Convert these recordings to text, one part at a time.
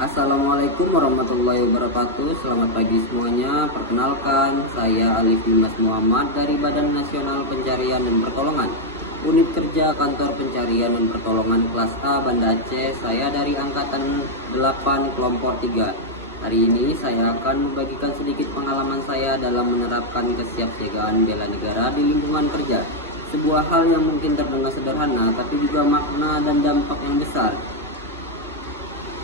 Assalamualaikum warahmatullahi wabarakatuh. Selamat pagi semuanya. Perkenalkan, saya Alif Dimas Muhammad dari Badan Nasional Pencarian dan Pertolongan, Unit Kerja Kantor Pencarian dan Pertolongan Kelas A Banda Aceh. Saya dari Angkatan 8 Kelompok 3. Hari ini saya akan membagikan sedikit pengalaman saya dalam menerapkan kesiapsiagaan bela negara di lingkungan kerja. Sebuah hal yang mungkin terdengar sederhana, tapi juga makna dan dampak yang besar.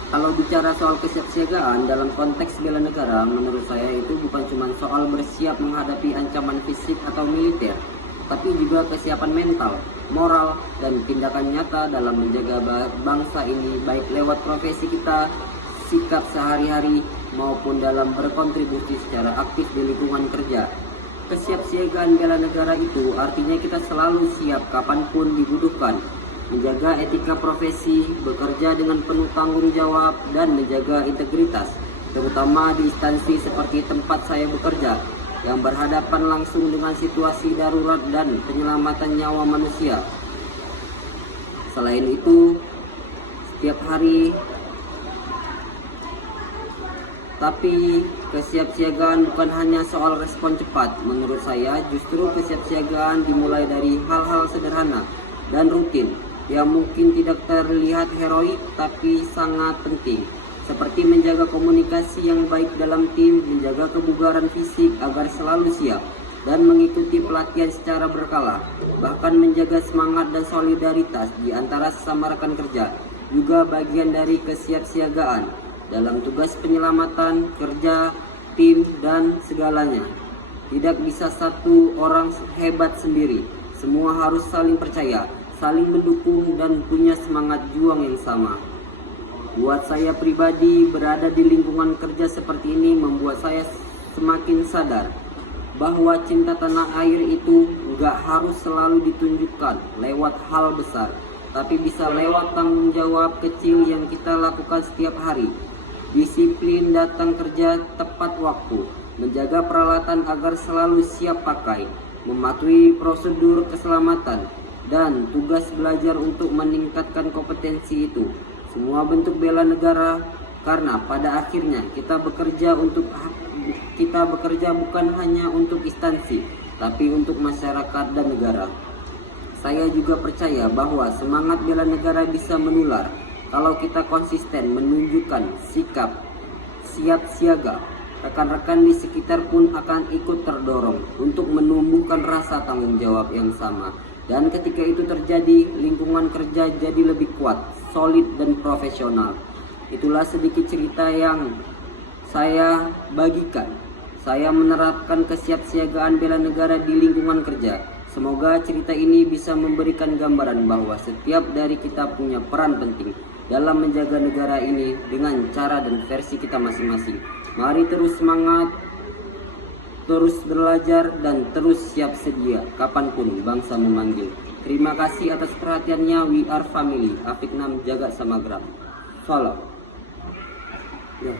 Kalau bicara soal kesiapsiagaan dalam konteks bela negara, menurut saya itu bukan cuma soal bersiap menghadapi ancaman fisik atau militer, tapi juga kesiapan mental, moral, dan tindakan nyata dalam menjaga bangsa ini, baik lewat profesi kita, sikap sehari-hari, maupun dalam berkontribusi secara aktif di lingkungan kerja. Kesiapsiagaan bela negara itu artinya kita selalu siap kapanpun dibutuhkan, menjaga etika profesi, bekerja dengan penuh tanggung jawab, dan menjaga integritas, terutama di instansi seperti tempat saya bekerja, yang berhadapan langsung dengan situasi darurat dan penyelamatan nyawa manusia. Selain itu, setiap hari, tapi kesiapsiagaan bukan hanya soal respon cepat. Menurut saya, justru kesiapsiagaan dimulai dari hal-hal sederhana dan rutin yang mungkin tidak terlihat heroik tapi sangat penting, seperti menjaga komunikasi yang baik dalam tim, menjaga kebugaran fisik agar selalu siap, dan mengikuti pelatihan secara berkala, bahkan menjaga semangat dan solidaritas di antara sesama rekan kerja, juga bagian dari kesiapsiagaan dalam tugas penyelamatan, kerja, tim, dan segalanya. Tidak bisa satu orang hebat sendiri, semua harus saling percaya, saling mendukung, dan punya semangat juang yang sama. Buat saya pribadi, berada di lingkungan kerja seperti ini membuat saya semakin sadar bahwa cinta tanah air itu nggak harus selalu ditunjukkan lewat hal besar, tapi bisa lewat tanggung jawab kecil yang kita lakukan setiap hari. Disiplin datang kerja tepat waktu, menjaga peralatan agar selalu siap pakai, mematuhi prosedur keselamatan, dan tugas belajar untuk meningkatkan kompetensi itu. Semua bentuk bela negara, karena pada akhirnya kita bekerja bukan hanya untuk instansi, tapi untuk masyarakat dan negara. Saya juga percaya bahwa semangat bela negara bisa menular kalau kita konsisten menunjukkan sikap siap siaga. Rekan-rekan di sekitar pun akan ikut terdorong untuk menumbuhkan rasa tanggung jawab yang sama. Dan ketika itu terjadi, lingkungan kerja jadi lebih kuat, solid, dan profesional. Itulah sedikit cerita yang saya bagikan. Saya menerapkan kesiapsiagaan bela negara di lingkungan kerja. Semoga cerita ini bisa memberikan gambaran bahwa setiap dari kita punya peran penting dalam menjaga negara ini dengan cara dan versi kita masing-masing. Mari terus semangat, terus belajar, dan terus siap sedia kapanpun bangsa memanggil. Terima kasih atas perhatiannya. We are family. Apik Nam Jaga Samagram. Salam. Ya.